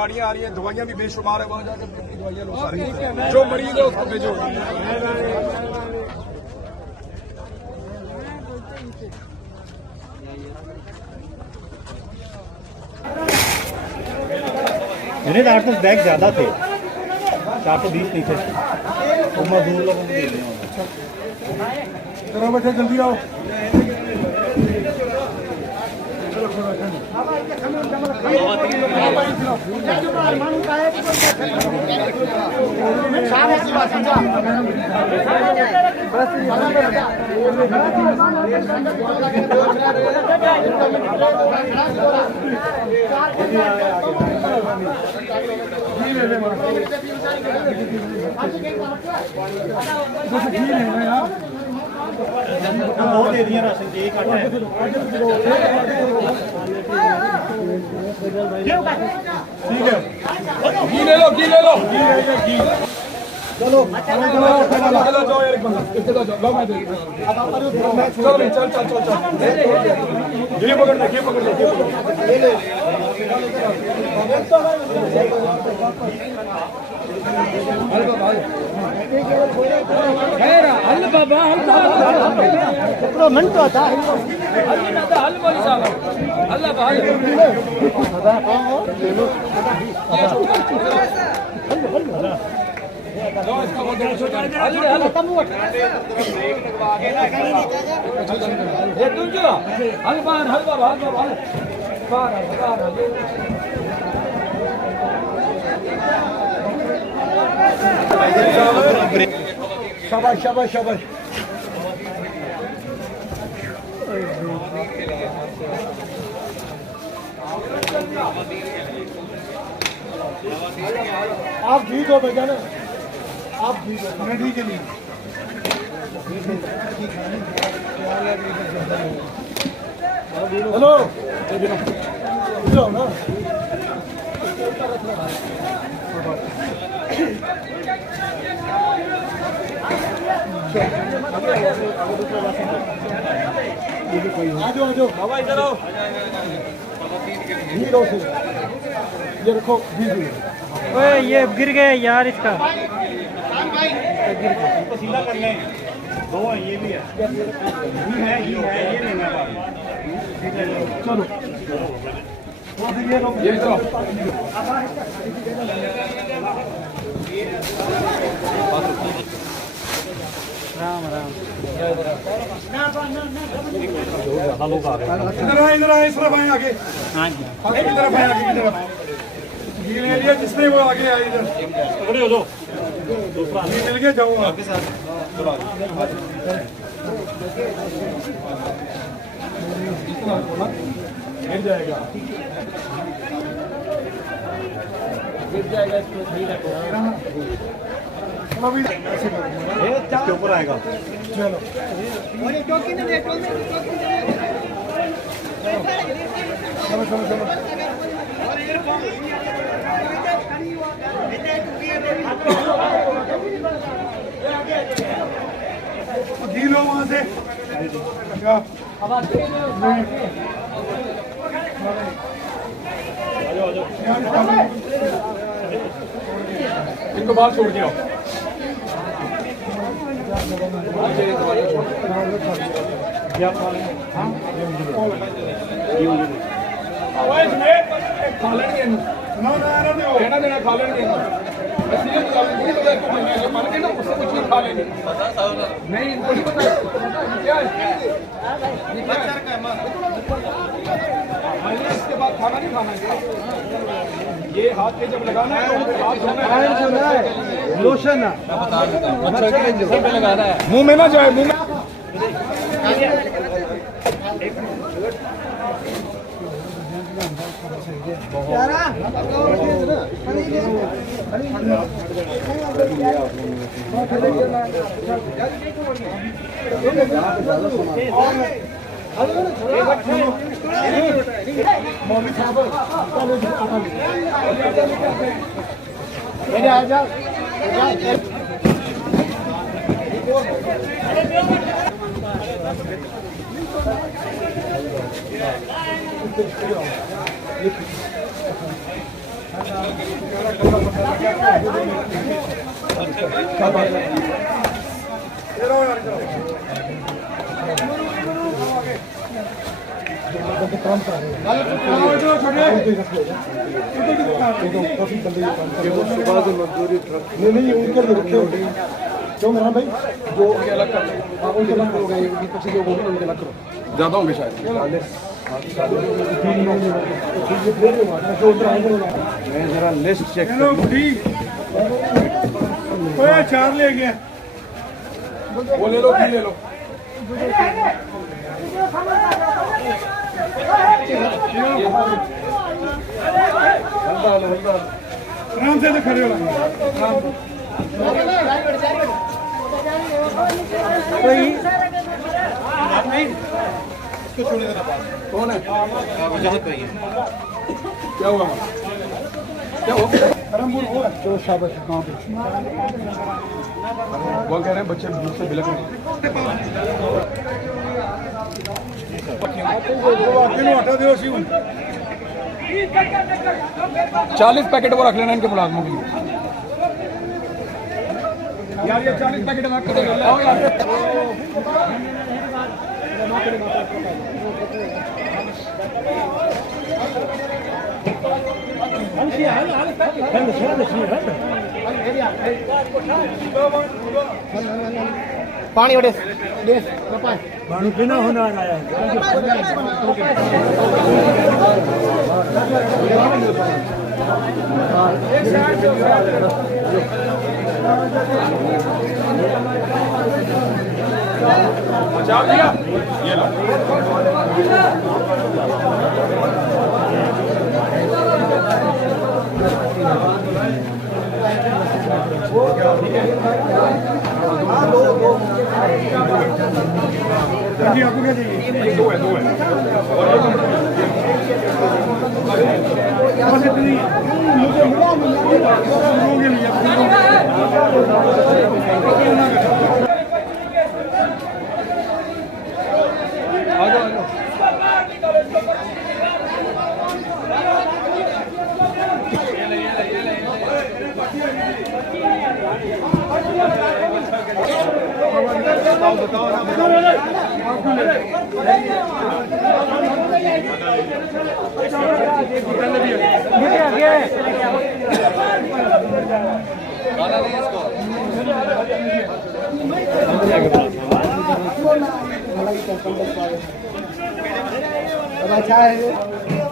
गाड़ियाँ आ रही हैं, दवाइयाँ भी बेशुमार है, वहाँ जाकर अपनी दवाइयाँ लो सारी। जो मरीज है उसको भेजो। मेरे 800 बैग ज्यादा थे, 420 नहीं थे। तो मजदूर लोगों को दे रहे हैं। चलो बैठे, जल्दी आओ। दो दे दिए राशन की, एक आटा है। ठीक है, घी ले लो, घी ले लो, घी। चलो चलो जाओ यार, एक बंदा इसके साथ जाओ, लो मैं दे। चल भाई, चल चल चल चल, ये पकड़ ले, ये पकड़ ले, ये पकड़ ले। हल बाबा, हल बाबा, हल मिनट था, हल बोली साहब, हल बाबा, शाबाश शाबाश शाबाश। आप ठीक हो बेटा ना, आप ठीक हो, मैं ठीक है नहीं। हेलो हेलो ना, आजो आजो बाबा, इधर आओ। ये रखो, ओए ये गिर गए यार, इसका पसीना कर लें। दो है, ये भी है, ये लेना है। चलो ये लो। राम राम। इधर आए, इस तरफ आए, आगे हाँ जी, आगे की तरफ आए, आगे की तरफ। घी ले लिया जिसने, वो आगे आए, इधर पकड़े हो दो। घी मिल गया, जाओ आपके साथ। गिर जाएगा, गिर जाएगा, इसको सही रखो। इसके ऊपर आएगा। चलो चलो चलो चलो, घी लो वहां से। इनको बाहर छोड़ के आओ। खा लेंगे ना देना, खा लेंगे ना, उससे कुछ नहीं खा लेंगे। नहीं, इनको नहीं पता क्या है, इसके बाद खाना नहीं खाना है। ये हाथ पे जब लगाना है तो हाथ धोना है, लोशन लगाना है, मुंह में ना जाए, मुंह में। नहीं उनके लिए रखे होंगे क्यों मेरा भाई जो अलग कर उनके अलग हो गए पीछे जो वो भी उनके अलग करो ज़्यादा होंगे शायद मैं जरा लिस्ट चेक चार ले गया वो ले लो ले लो आराम से तो खड़े हो कौन है वजाहत भाई है क्या हुआ क्या हुआ जो शाबाश कहाँ पे वो कह रहे हैं बच्चे भूख से बिलक रहे हैं 40 पैकेट वो रख लेना इनके मुलाजमों के लिए यार ये 40 पैकेट रख के आओ यार पानी वडे बाणु बिना होना आया बचा दिया ये लो जी आपको क्या चाहिए दो है बस इतनी लोगों के लिए अच्छा है